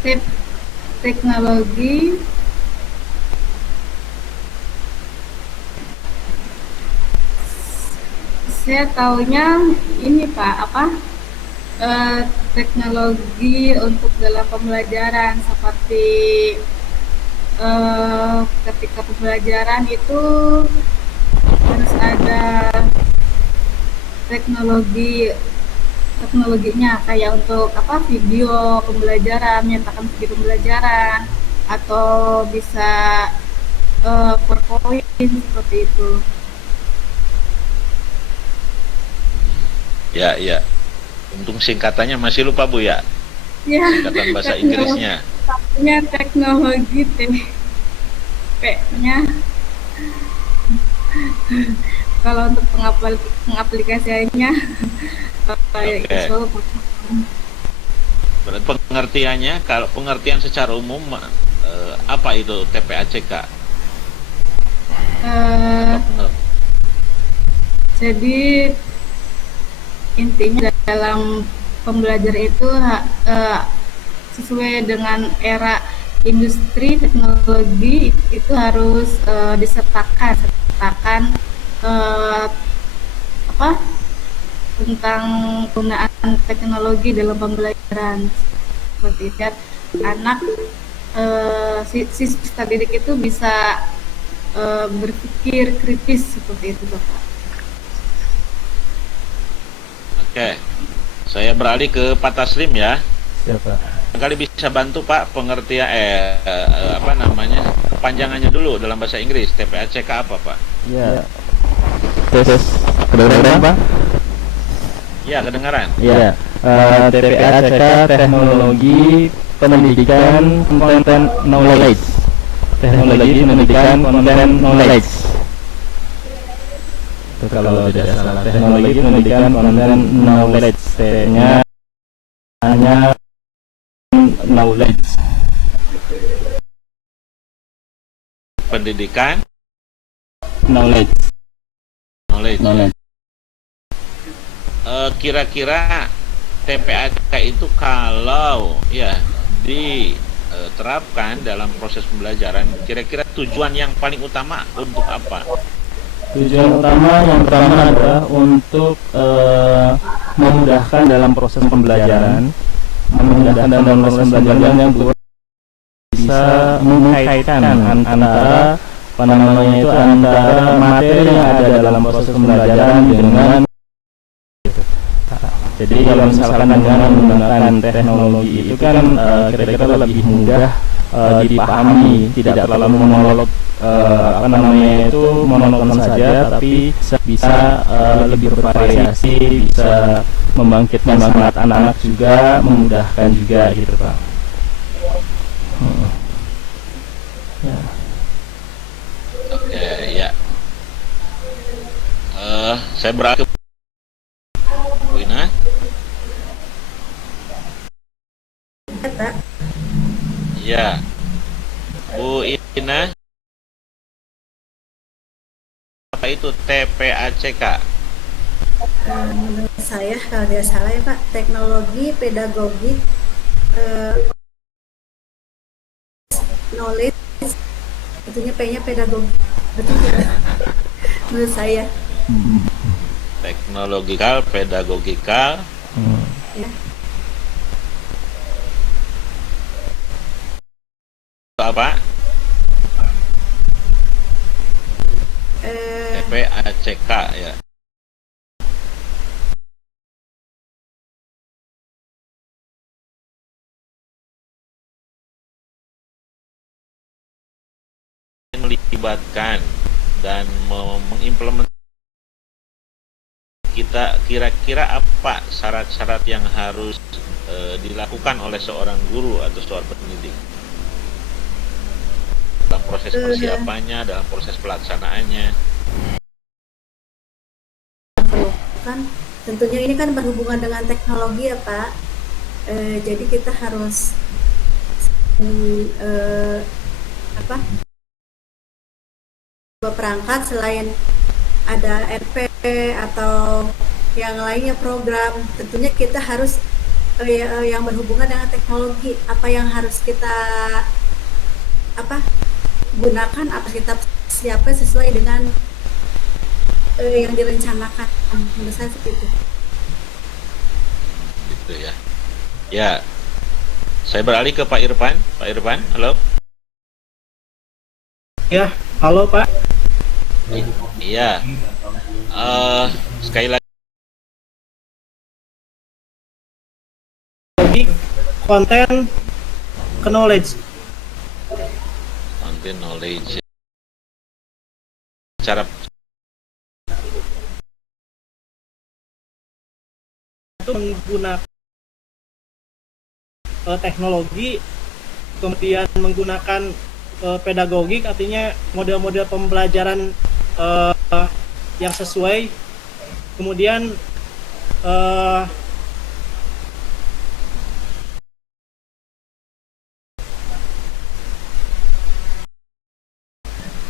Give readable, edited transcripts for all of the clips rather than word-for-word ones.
Tip teknologi saya taunya ini Pak, apa, teknologi untuk dalam pembelajaran seperti, ketika pembelajaran itu harus ada teknologi teknologinya kayak untuk apa, video pembelajaran, menyatakan video pembelajaran, atau bisa, PowerPoint seperti itu. Ya, ya. Untung singkatannya masih lupa Bu ya. Ya, Singkatan bahasa teknologi, Inggrisnya. satunya teknologi TP-nya. Kalau untuk pengaplikasiannya Oke. itu Berarti pengertiannya, kalau pengertian secara umum apa itu TPACK? eh, Apa jadi intinya dalam pembelajaran itu sesuai dengan era industri teknologi itu harus disertakan eh, apa, tentang penggunaan teknologi dalam pembelajaran seperti itu. Anak, siswa didik itu bisa berpikir kritis seperti itu Bapak. Oke. Saya beralih ke Pak Taslim ya. Siapa? Kali bisa bantu Pak pengertian apa namanya? Kepanjangannya dulu dalam bahasa Inggris. TPACK apa Pak? Ya, tes kedengaran Pak? Ya, kedengaran. Ya, TPACK Teknologi Pendidikan Content Knowledge. Teknologi Pendidikan Content Knowledge. Itu kalau tidak salah. Teknologi Pendidikan Content Knowledge. T-nya hanya knowledge. Pendidikan, Knowledge. knowledge ya. Knowledge. Kira-kira TPACK itu kalau ya diterapkan dalam proses pembelajaran, kira-kira tujuan yang paling utama untuk apa? Tujuan utama yang pertama adalah untuk memudahkan dalam proses pembelajaran, memudahkan dalam proses pembelajaran yang bisa mengkaitkan antara apa namanya itu antara materi yang ada dalam proses pembelajaran dengan jadi kalau misalkan dengan menggunakan teknologi itu kan kira-kira lebih mudah dipahami, tidak terlalu monolog apa namanya itu monoton saja, tapi bisa lebih bervariasi, bisa membangkitkan semangat anak-anak juga, memudahkan juga gitu Pak. Ya. Oke, ya. Saya beralih ke Bu Ina. Ya, Bu Ina, apa itu TPACK? Menurut saya kalau tidak salah ya Pak, teknologi pedagogik knowledge, itunya P-nya pedagogi, betul tidak? Menurut saya Teknologikal, pedagogikal, ya. apa? Eh, TPACK ya. Melibatkan dan mengimplementasi, kita kira-kira apa syarat-syarat yang harus dilakukan oleh seorang guru atau seorang pendidik dalam proses eh, persiapannya, dalam proses pelaksanaannya. kan tentunya ini kan berhubungan dengan teknologi ya Pak. Jadi kita harus eh, apa perangkat selain ada RP atau yang lainnya program, tentunya kita harus yang berhubungan dengan teknologi, apa yang harus kita apa gunakan, apa kita siapkan sesuai dengan yang direncanakan. Menurut saya seperti itu. Gitu ya. Ya, saya beralih ke Pak Irfan. Pak Irfan, halo. Ya, halo Pak. Iya. Sekali lagi Konten knowledge. content knowledge. Cara Itu menggunakan teknologi, kemudian menggunakan pedagogik, artinya model-model pembelajaran yang sesuai, kemudian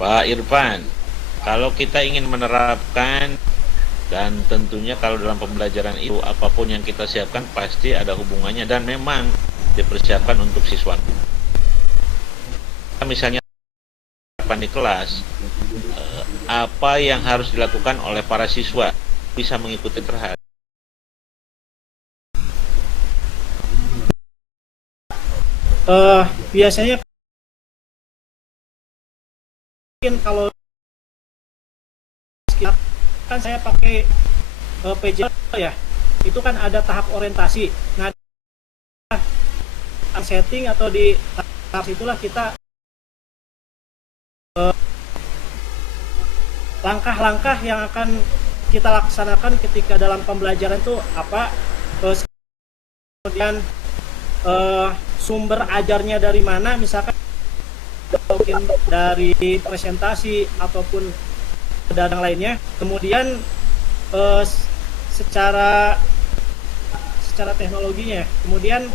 Pak Irfan, kalau kita ingin menerapkan dan tentunya kalau dalam pembelajaran itu apapun yang kita siapkan pasti ada hubungannya dan memang dipersiapkan untuk siswa. Misalnya di kelas, apa yang harus dilakukan oleh para siswa bisa mengikuti terhadap biasanya mungkin kalau kan saya pakai PJ ya, itu kan ada tahap orientasi. Nah, setting atau di tahap itulah kita langkah-langkah yang akan kita laksanakan ketika dalam pembelajaran itu apa, kemudian sumber ajarnya dari mana, misalkan mungkin dari presentasi ataupun dan yang lainnya. Kemudian secara teknologinya, kemudian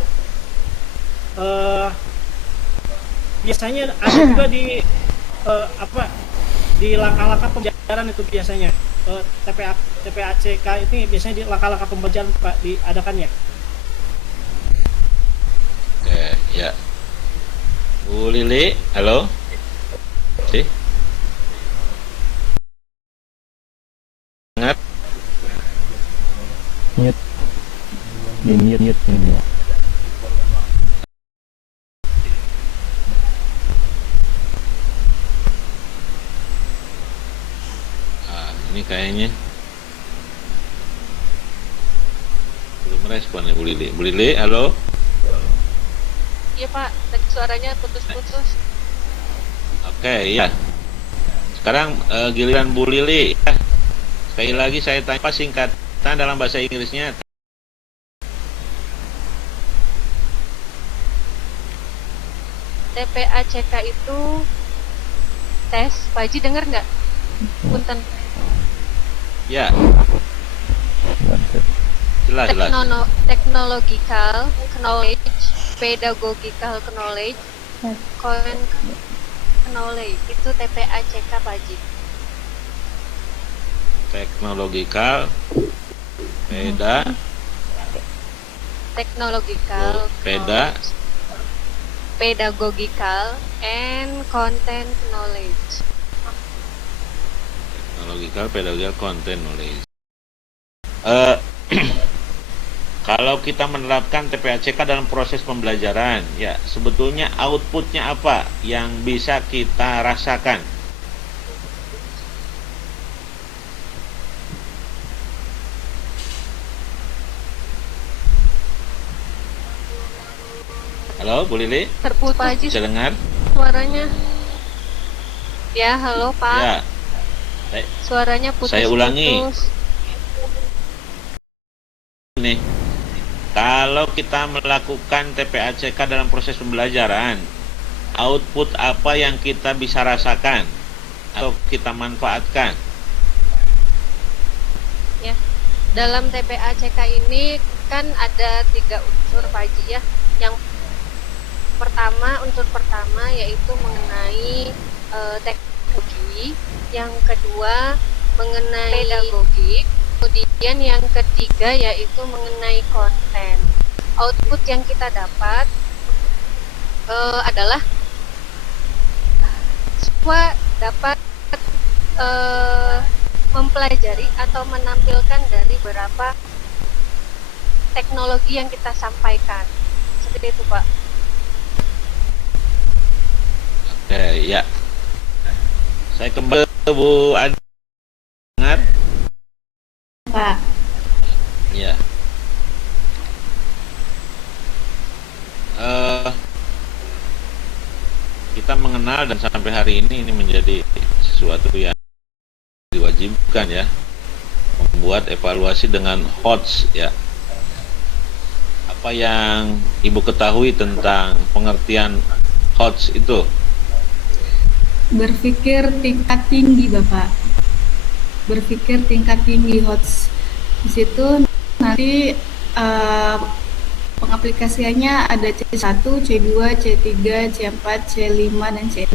biasanya ada juga di di langkah-langkah pembelajaran itu biasanya TPACK ini biasanya di langkah-langkah pembelajaran Pak diadakan ya. Oke, ya. Bu Lili, halo. Si? Sangat. Mute. Mute. Ini kayaknya belum merespon ya Bu Lili. Bu Lili, halo. Iya Pak, tadi suaranya putus-putus. Oke, ya. Sekarang giliran Bu Lili. Ya. Sekali lagi saya tanya apa singkatan dalam bahasa Inggrisnya? TPACK itu tes. Pak Haji dengar nggak? Punten. Ya. Jelas. Technological knowledge, pedagogical knowledge, content knowledge, itu TPACK Pak Haji. Technological, Technological, knowledge, pedagogical, and content knowledge. Technological, pedagogical, content knowledge. Kalau kita menerapkan TPACK dalam proses pembelajaran, ya sebetulnya outputnya apa yang bisa kita rasakan? Halo, Bu Lili? Terputus Pak Haji Bisa dengar? suaranya. Ya, halo Pak. Ya. Suaranya putus. Saya ulangi. Nih, kalau kita melakukan TPACK dalam proses pembelajaran, output apa yang kita bisa rasakan atau kita manfaatkan? Ya, dalam TPACK ini kan ada 3 unsur Pak Haji ya. Yang unsur pertama yaitu mengenai teknologi, yang kedua mengenai pedagogik, kemudian yang ketiga yaitu mengenai konten. output yang kita dapat adalah siswa dapat mempelajari atau menampilkan dari beberapa teknologi yang kita sampaikan. Seperti itu, Pak. Oke, ya. Saya kembali ke Bu Adi. Dengar? Pak. Ya. Kita mengenal dan sampai hari ini menjadi sesuatu yang diwajibkan ya, membuat evaluasi dengan HOTS ya. Apa yang Ibu ketahui tentang pengertian HOTS itu? Berpikir tingkat tinggi, Bapak. Berpikir tingkat tinggi HOTS. Di situ nanti pengaplikasiannya ada C1, C2, C3, C4, C5, dan C6.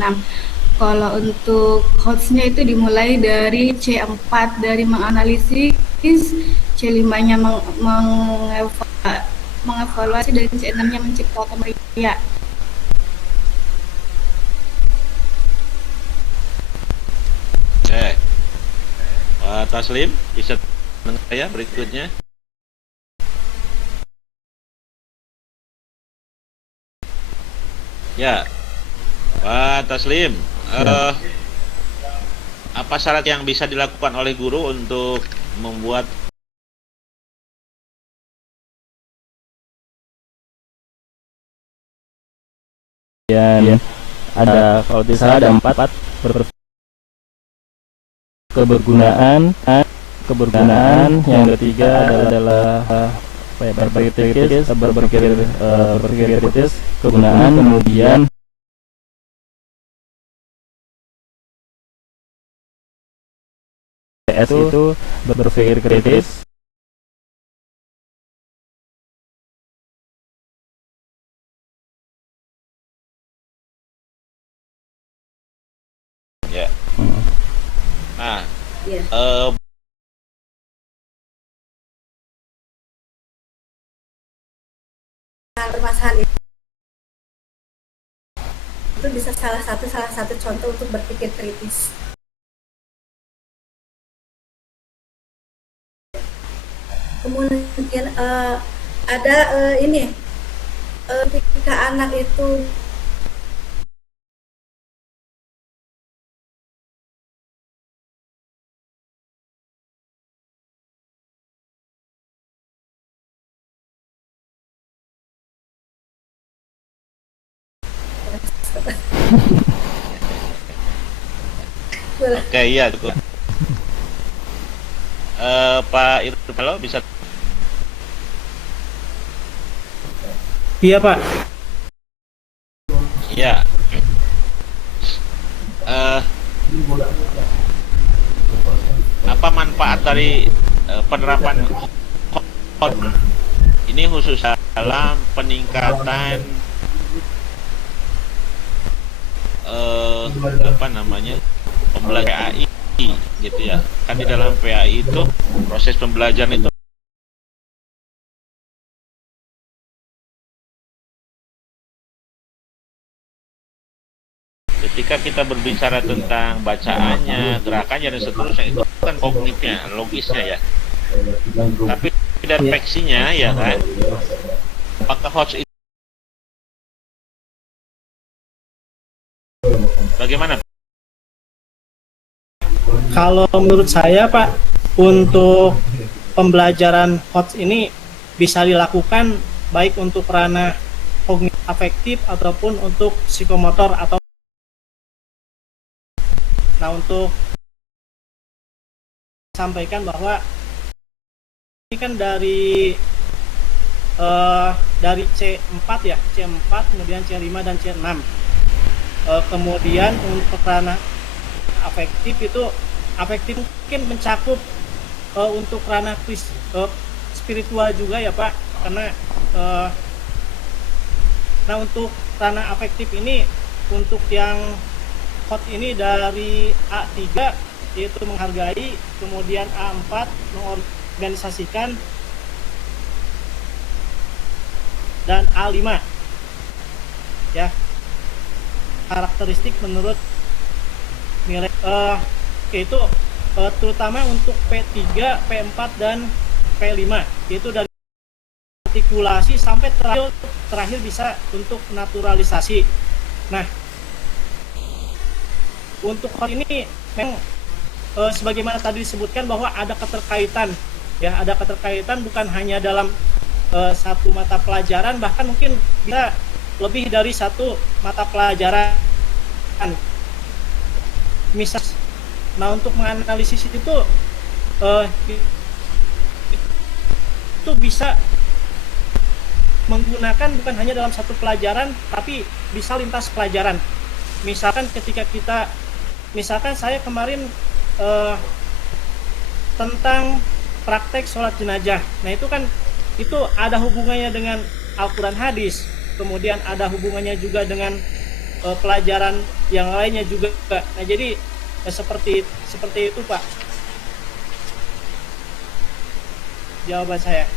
Kalau untuk HOTS-nya itu dimulai dari C4 dari menganalisis, C5-nya mengevaluasi, dan C6-nya menciptakan karya. Oke. Pak Taslim, bisa mendengar saya berikutnya? Ya, Pak Taslim, apa syarat yang bisa dilakukan oleh guru untuk membuat ada, kalau tidak salah ada 4 kebergunaan. Yang ketiga adalah berpikir kritis, kegunaan, kemudian PS itu berpikir kritis. ya? Nah, Iya. Permasalahan itu bisa salah satu contoh untuk berpikir kritis. Kemudian ada ini ketika anak itu oke, iya cukup. Pak Irfan, halo, bisa? Iya, Pak. Ya. Apa manfaat dari penerapan HOTS ini khusus dalam peningkatan pembelajaran PAI gitu ya? Kan di dalam PAI itu proses pembelajaran itu ketika kita berbicara tentang bacaannya, gerakannya, dan seterusnya, itu kan kognitifnya, logisnya ya. Tapi dari peksinya ya kan, apakah HOTS itu bagaimana? Kalau menurut saya, Pak, untuk pembelajaran HOTS ini bisa dilakukan baik untuk ranah kognitif afektif ataupun untuk psikomotor atau untuk sampaikan bahwa ini kan dari C4 ya, C4, kemudian C5 dan C6. Kemudian untuk ranah afektif itu mungkin mencakup untuk ranah spiritual juga ya, Pak, karena untuk ranah afektif ini untuk yang HOT ini dari A3 yaitu menghargai, kemudian A4 mengorganisasikan, dan A5. Ya. Karakteristik menurut nilai itu terutama untuk P3, P4 dan P5, yaitu dari artikulasi sampai terakhir bisa untuk naturalisasi. Nah, untuk hal ini memang sebagaimana tadi disebutkan bahwa ada keterkaitan, ya, ada keterkaitan bukan hanya dalam satu mata pelajaran, bahkan mungkin bisa lebih dari satu mata pelajaran. Misal, nah untuk menganalisis itu bisa menggunakan bukan hanya dalam satu pelajaran, tapi bisa lintas pelajaran. Misalkan misalkan saya kemarin tentang praktek sholat jenazah. Nah itu ada hubungannya dengan Al-Quran hadis, kemudian ada hubungannya juga dengan pelajaran yang lainnya juga. Nah jadi seperti itu Pak jawaban saya.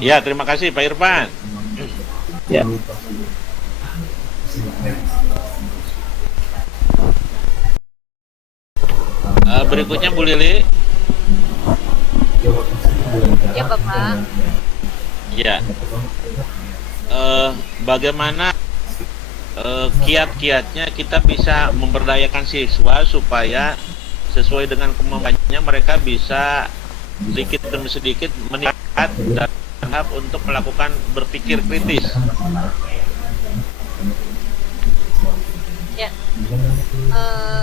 Ya, terima kasih Pak Irfan. Ya. Berikutnya Bu Lili. Ya Bapak. Ya. Bagaimana kiat-kiatnya kita bisa memberdayakan siswa supaya sesuai dengan kemampuannya mereka bisa sedikit demi sedikit meningkat dan untuk melakukan berpikir kritis. Ya,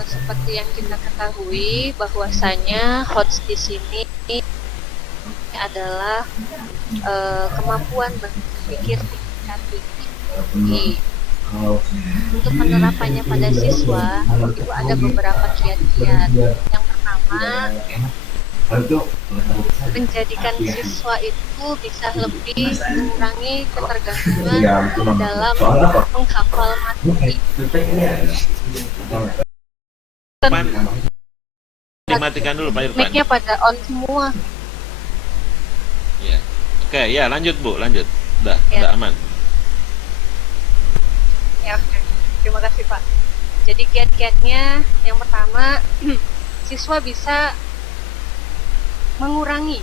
seperti yang kita ketahui bahwasanya HOTS di sini adalah kemampuan berpikir tingkat tinggi. Untuk penerapannya pada siswa itu ada beberapa kiat-kiat. Yang pertama, menjadikan siswa itu bisa lebih mengurangi ketergantungan dalam menghafal materi. Dimatikan dulu Pak Irfan. Mic-nya pada on semua. Ya. Oke, ya lanjut Bu, lanjut. Udah aman. Ya, oke. Terima kasih Pak. Jadi kiat-kiatnya yang pertama, siswa bisa mengurangi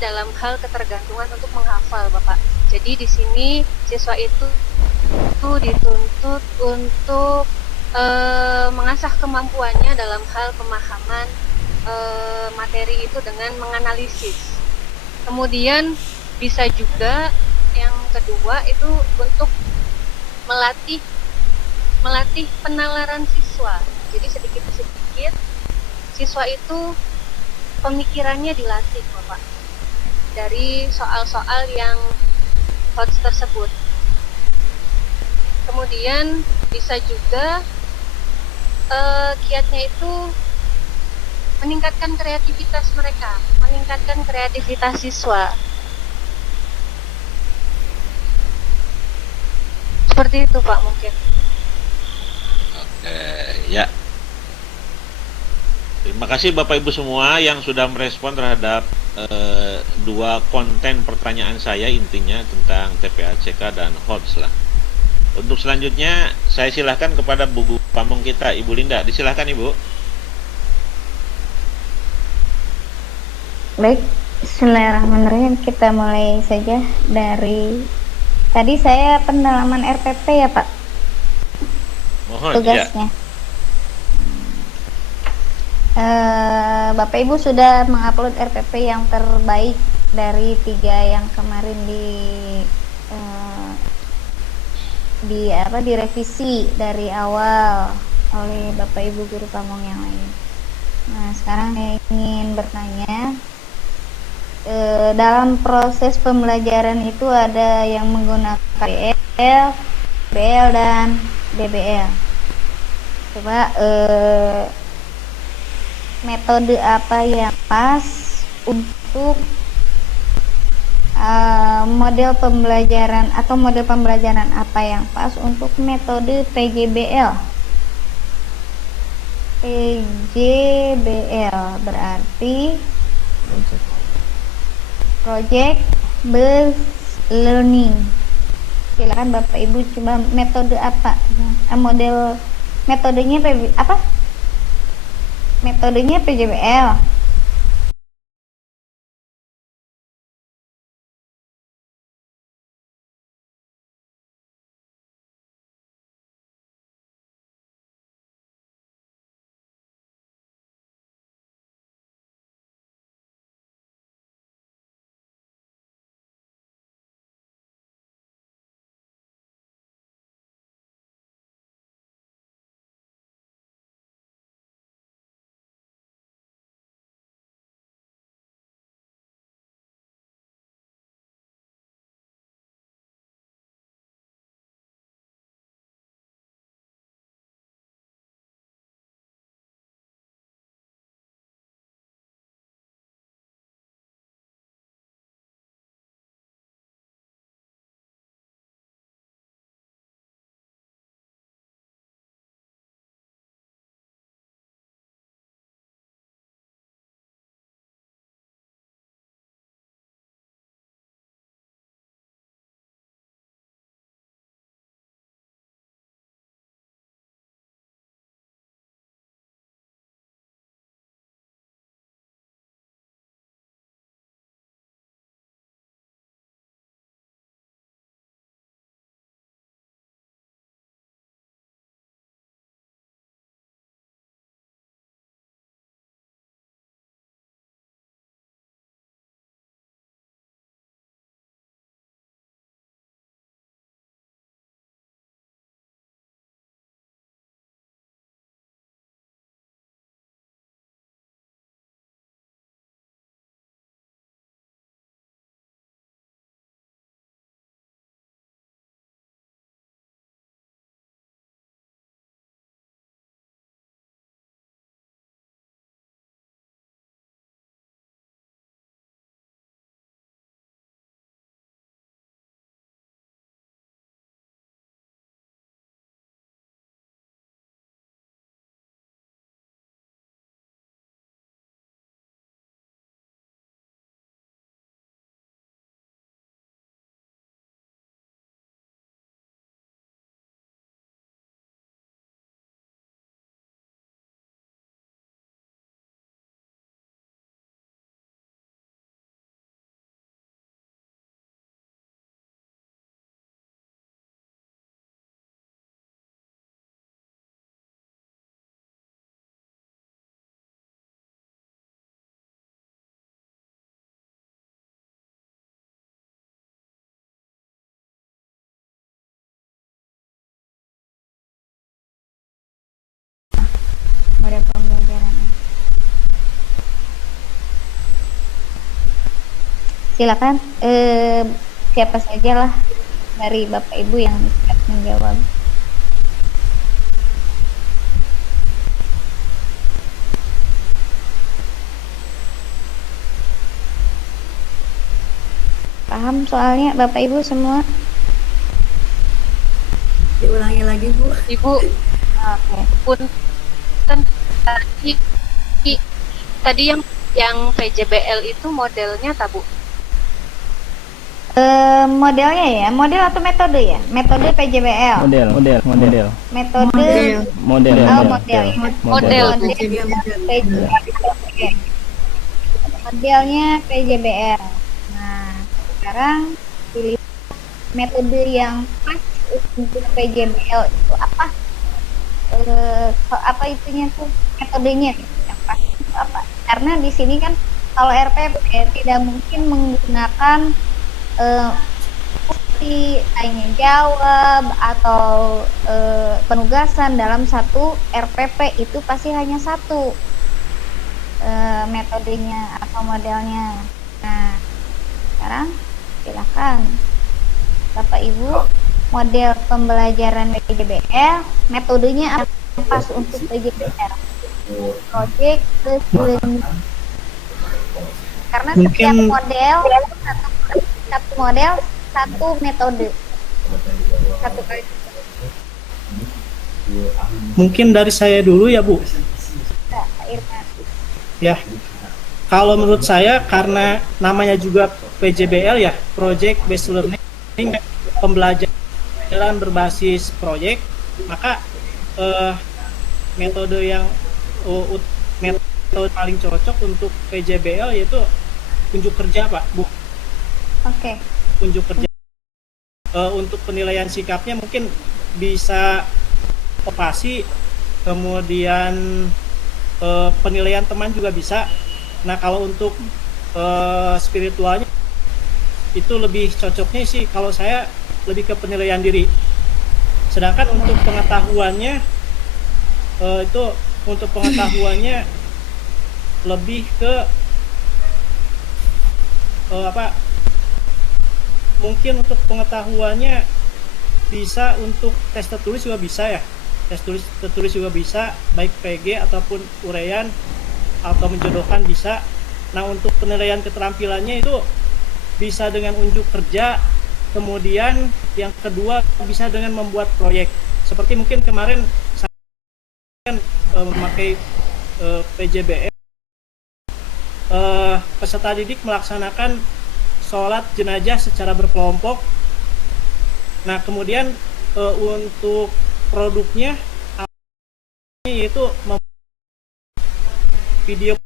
dalam hal ketergantungan untuk menghafal, Bapak. Jadi di sini siswa itu dituntut untuk mengasah kemampuannya dalam hal pemahaman materi itu dengan menganalisis. Kemudian bisa juga yang kedua itu untuk melatih penalaran siswa. Jadi sedikit-sedikit siswa itu pemikirannya dilatih, Bapak, dari soal-soal yang HOTS tersebut. Kemudian bisa juga kiatnya itu meningkatkan kreativitas mereka, meningkatkan kreativitas siswa. Seperti itu Pak mungkin. Oke, ya. Terima kasih Bapak Ibu semua yang sudah merespon terhadap dua konten pertanyaan saya, intinya tentang TPACK dan HOTS lah. Untuk selanjutnya saya silahkan kepada Bu Pamong kita, Ibu Linda. Disilahkan Ibu. Baik, bismillahirrahmanirrahim. Kita mulai saja dari tadi saya pendalaman RPP ya Pak. Mohon tugasnya. Ya. Bapak Ibu sudah mengupload RPP yang terbaik dari 3 yang kemarin direvisi dari awal oleh Bapak Ibu guru pamong yang lain. Nah, sekarang saya ingin bertanya dalam proses pembelajaran itu ada yang menggunakan BL, BL dan DBL. Coba metode apa yang pas untuk model pembelajaran apa yang pas untuk metode PJBL? PJBL berarti Project Based Learning. Silakan Bapak Ibu coba metode apa? Metodenya apa? Metodenya PJBL. Model pembelajaran. Silakan siapa saja lah dari Bapak Ibu yang siap menjawab. Paham soalnya Bapak Ibu semua? Diulangi lagi Bu. Ibu, Oke. pun kan tadi yang PJBL itu modelnya tak Bu? Modelnya ya, model atau metode ya? Metode PJBL. Model. Metode. Model. Oh, model. Model. PJBL. Oke. Modelnya PJBL. Nah, sekarang pilih metode yang pas untuk PJBL itu apa? Apa itunya tuh metodenya yang pas itu apa? Karena di sini kan kalau RPP tidak mungkin menggunakan seperti tanya jawab atau penugasan dalam satu RPP, itu pasti hanya satu metodenya atau modelnya. Nah, Sekarang silakan Bapak Ibu, model pembelajaran PJBL, metodenya apa pas untuk PJBL? Project based learning. Karena setiap Mungkin model satu model satu metode. Satu kali. mungkin dari saya dulu ya Bu. Pak Irfan. Ya, kalau menurut saya karena namanya juga PJBL ya, Project Based Learning, pembelajaran berbasis proyek, maka metode yang metode paling cocok untuk PJBL yaitu unjuk kerja Pak Bu. Oke. Unjuk kerja. Untuk penilaian sikapnya mungkin bisa observasi, kemudian penilaian teman juga bisa. Nah kalau untuk spiritualnya itu lebih cocoknya sih kalau saya lebih ke penilaian diri. Sedangkan untuk pengetahuannya itu untuk pengetahuannya lebih ke mungkin untuk pengetahuannya bisa untuk tes tertulis juga bisa ya. Tes tertulis juga bisa, baik PG ataupun uraian atau menjodohkan bisa. Nah untuk penilaian keterampilannya itu bisa dengan unjuk kerja, kemudian yang kedua bisa dengan membuat proyek. Seperti mungkin kemarin saya kan memakai PJBL, peserta didik melaksanakan sholat jenazah secara berkelompok. Nah kemudian untuk produknya yaitu video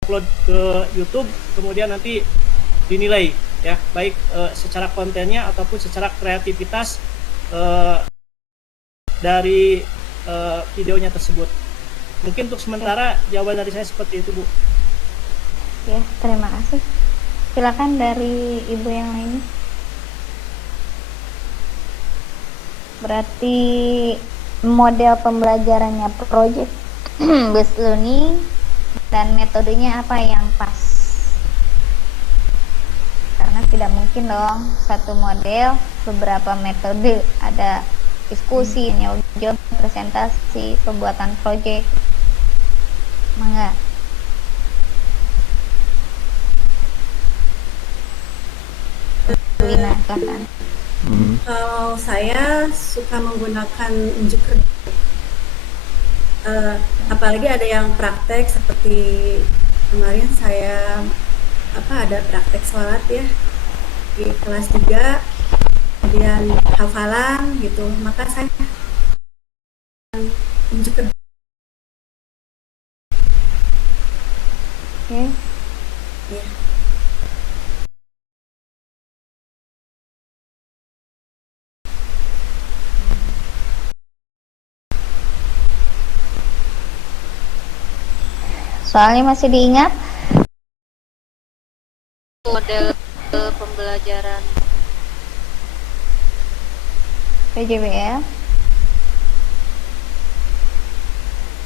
upload ke YouTube, kemudian nanti dinilai ya, baik secara kontennya ataupun secara kreativitas dari videonya tersebut. Mungkin untuk sementara jawaban dari saya seperti itu Bu. Ya, terima kasih. Silakan dari ibu yang lainnya. Berarti model pembelajarannya project based learning dan metodenya apa yang pas? Karena tidak mungkin dong satu model beberapa metode, ada diskusi, jawab, presentasi, pembuatan project. Mangga. Lina, silakan. Kalau saya suka menggunakan unjuk kerja, apalagi ada yang praktek seperti kemarin saya ada praktek sholat ya di kelas 3, kemudian hafalan gitu, maka saya unjuk kerja. Oke. Ya. Soalnya masih diingat? Model pembelajaran PJBL.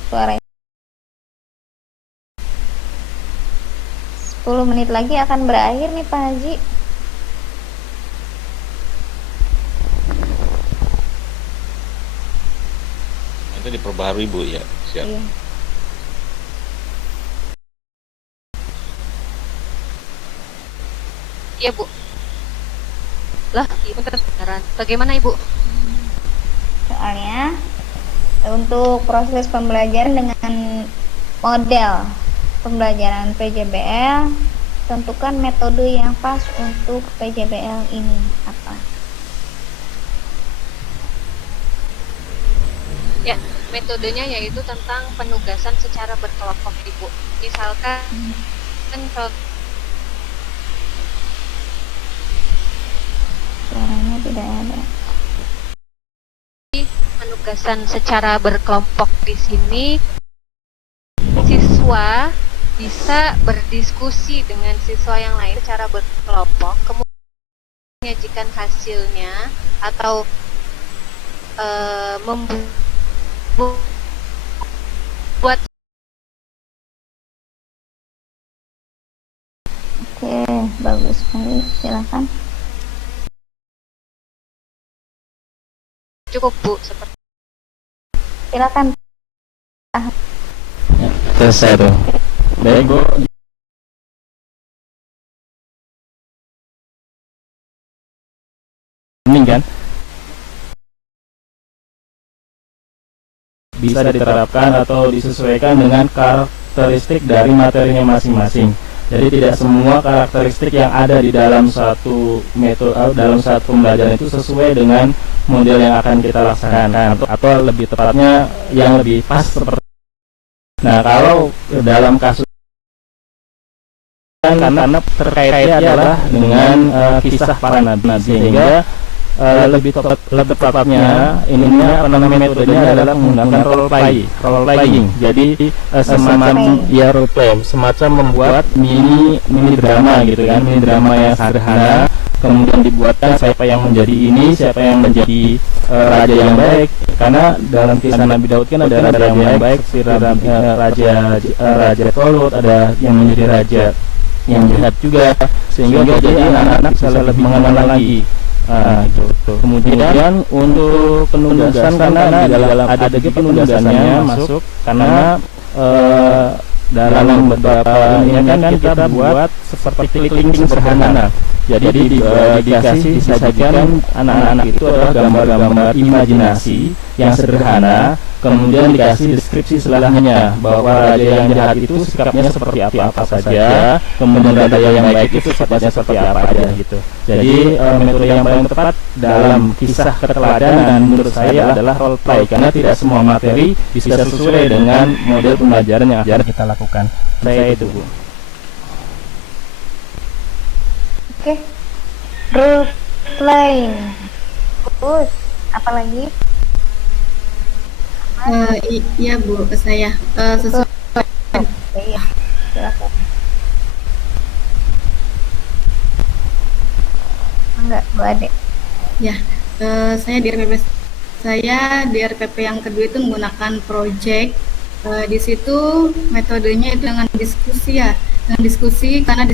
Suara 10 menit lagi akan berakhir nih Pak Haji. Nanti diperbaharui Bu ya. Siap. Iya. Iya Bu. Lah, ibu kedengaran. Bagaimana Ibu? Soalnya untuk proses pembelajaran dengan model pembelajaran PJBL, tentukan metode yang pas untuk PJBL ini apa? Ya, metodenya yaitu tentang penugasan secara berkelompok Ibu. Misalkan Suaranya tidak ada. penugasan secara berkelompok di sini, siswa bisa berdiskusi dengan siswa yang lain secara berkelompok, kemudian menyajikan hasilnya atau membuat. Oke. bagus sekali. Silakan. Cukup Bu, seperti Silakan. Selesai tuh. Baik Bu. Ini kan bisa diterapkan atau disesuaikan dengan karakteristik dari materinya masing-masing. Jadi tidak semua karakteristik yang ada di dalam satu metode dalam satu pembelajaran itu sesuai dengan model yang akan kita laksanakan atau lebih tepatnya yang lebih pas seperti. Nah, kalau dalam kasus karena terkaitnya adalah dengan kisah para nabi, sehingga lebih tepatnya ininya metodenya adalah menggunakan role playing. Jadi semacam ya role play, semacam membuat mini drama gitu kan, mini drama yang sederhana, kemudian dibuatkan siapa yang menjadi ini, siapa yang menjadi raja yang baik. Karena dalam kisah Nabi Daud kan ada raja yang baik, si raja Tolut, ada yang menjadi raja yang jahat juga, sehingga jadi anak-anak bisa lebih mengenal lagi. Gitu. Kemudian untuk penugasan, karena di dalam ada penugasannya masuk, karena dalam beberapa ini kan kita buat seperti linking sederhana. Jadi disajikan anak-anak itu adalah gambar-gambar imajinasi yang sederhana, kemudian dikasih deskripsi setelahnya bahwa raja yang jahat itu sikapnya seperti apa saja, kemudian raja yang baik itu sifatnya seperti apa aja gitu. Jadi metode yang paling tepat dalam kisah keteladanan menurut saya adalah role play, karena tidak semua materi bisa sesuai dengan model pembelajaran yang akan kita lakukan. Saya itu Bu. Oke. Role playing. Bagus. Apalagi? Iya Bu, saya sesuai. Iya. Silakan. Enggak, Bu Ade. Ya, saya di RPP yang kedua itu menggunakan project. Di situ metodenya itu dengan diskusi ya, dengan diskusi karena